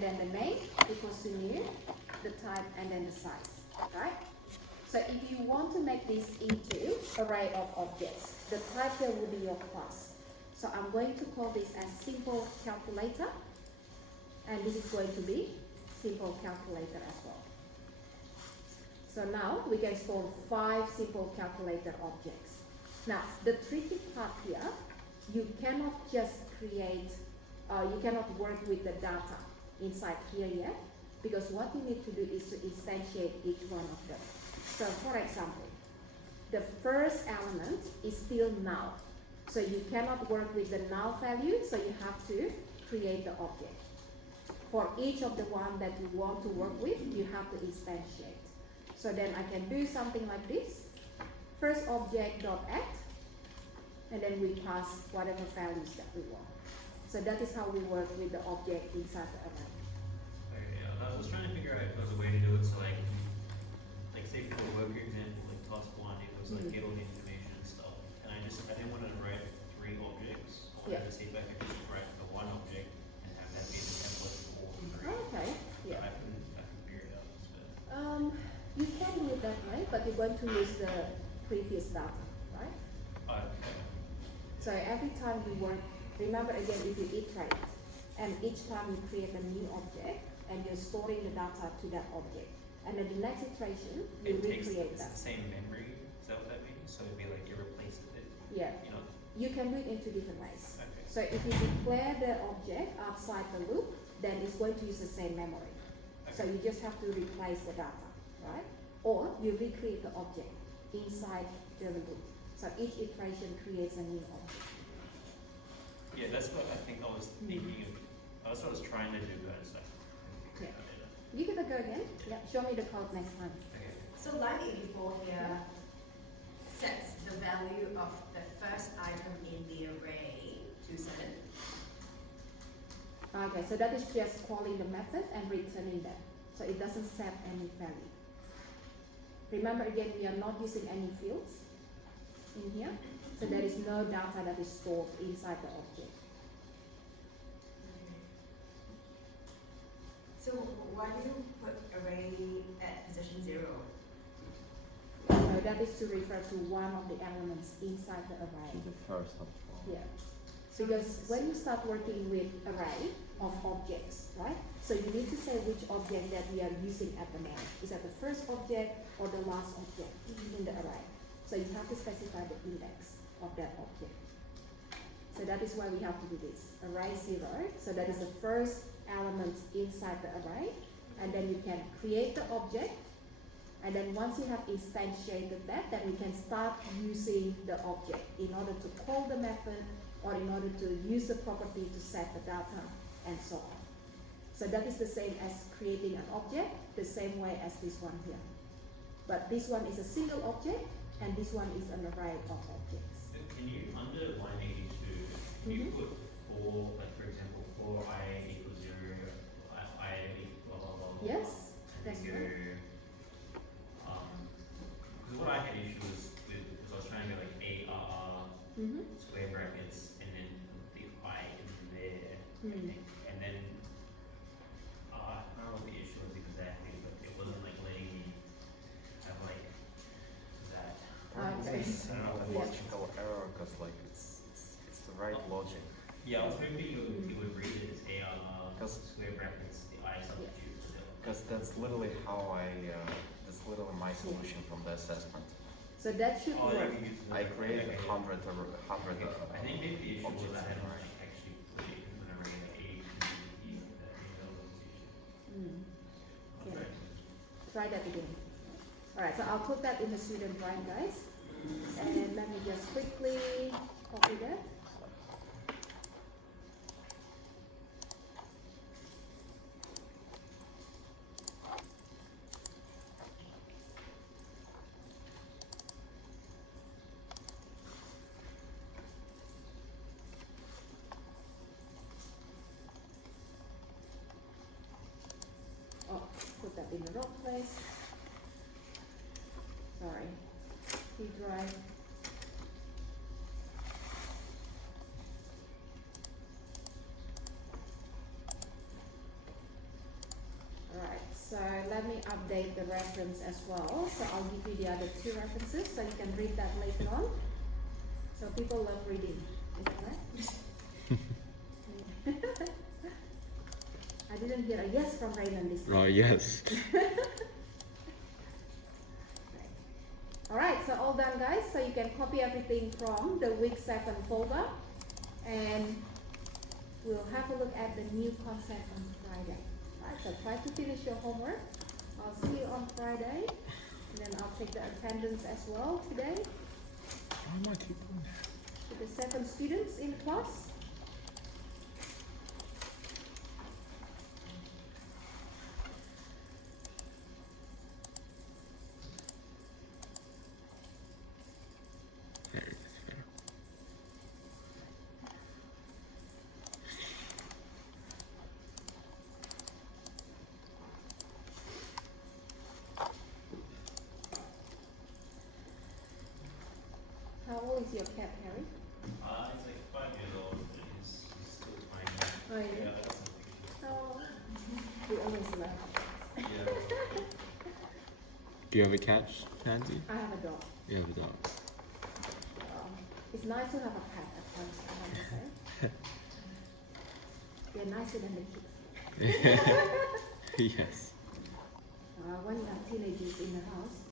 and then the name equals to new, the type, and then the size, right? So if you want to make this into array of objects, the type here will be your class. So I'm going to call this as simple calculator, and this is going to be simple calculator as well. So now we can store 5 simple calculator objects. Now the tricky part here, you cannot just create, you cannot work with the data inside here yet, because what you need to do is to instantiate each one of them. So for example, the first element is still null. So you cannot work with the null value, so you have to create the object. For each of the one that you want to work with, you have to instantiate. So then I can do something like this. First object dot add, and then we pass whatever values that we want. So that is how we work with the object inside the array. Okay, yeah, I was trying to figure out if there was a way to do it so like say for the worker example, like task 1, it was like get all the information and stuff. And I didn't want to write 3 objects. I wanted to see if I could just write the 1 object and have that be the template for all 3. Oh, okay, yeah. I can figure it out. You can do it that way, but you're going to use the previous data, right? Okay. So every time you work, remember again, if you iterate, and each time you create a new object, and you're storing the data to that object. And then the next iteration, you recreate that. It's the same memory, is that what that means? So it'd be like you replace it. Yeah. You know. You can do it in 2 different ways. Okay. So if you declare the object outside the loop, then it's going to use the same memory. Okay. So you just have to replace the data, right? Or you recreate the object inside the loop. So each iteration creates a new object. Yeah, that's what I think I was thinking of. That's what I was trying to do, but it's like. Yeah. You give it a go again. Yeah. Show me the code next time. Okay. So line 84 here sets the value of the first item in the array to 7. Okay, so that is just calling the method and returning that. So it doesn't set any value. Remember again, we are not using any fields in here. So there is no data that is stored inside the object. So why do you put array at position 0? So that is to refer to one of the elements inside the array. The first of all. Yeah. Because when you start working with array of objects, right? So you need to say which object that we are using at the moment. Is that the first object or the last object in the array? So you have to specify the index of that object. So that is why we have to do this. Array 0, so that is the first element inside the array. And then you can create the object. And then once you have instantiated that, then we can start using the object in order to call the method or in order to use the property to set the data and so on. So that is the same as creating an object, the same way as this one here. But this one is a single object and this one is an array of objects. Can you, under line 82, can you put 4, like for example, 4 I equals 0, I equals blah blah blah blah. Yes, And that's then right. go, because what I had issue was with, because I was trying to go like AR, square brackets, and then the I in there, I think. And then, I don't know what the issue was exactly, but it wasn't like letting me have like that. Okay. It's a Yeah. logical error because like it's the right logic. Yeah, I was hoping it would read it as AR, Because- square brackets, the I substitute for the. Because that's literally how that's literally my solution from the assessment. So that should Oh, work. yeah, you use I the- created okay. 100 I think maybe the issue was objects I in hadn't array. like actually put it in an array like A, B, E, that was the issue. Yeah. Okay. Try that again. Alright, so I'll put that in the student drive, guys. And let me just quickly copy that. Oh, put that in the wrong place. Sorry. C drive. let me update the reference as well. So I'll give you the other two references so you can read that later on. So people love reading, isn't it? I didn't hear a yes from Raymond this time. Oh, yes. Alright, so all done guys. So you can copy everything from the week 7 folder. And we'll have a look at the new concept on Friday. Right, so try to finish your homework. I'll see you on Friday. And then I'll take the attendance as well today. Why am I keep doing that? To the 7 students in class. There it is. Better. How old is your cat, Harry? It's like 5 years old, but he's still tiny. Oh, yeah. Yeah, that's something. Oh, we always laugh. Yeah. Do you have a cat, Nancy? I have a dog. You have a dog. It's nice to have a pet at times, I have to say. They're nicer than the kids. Yes. When you have teenagers in the house,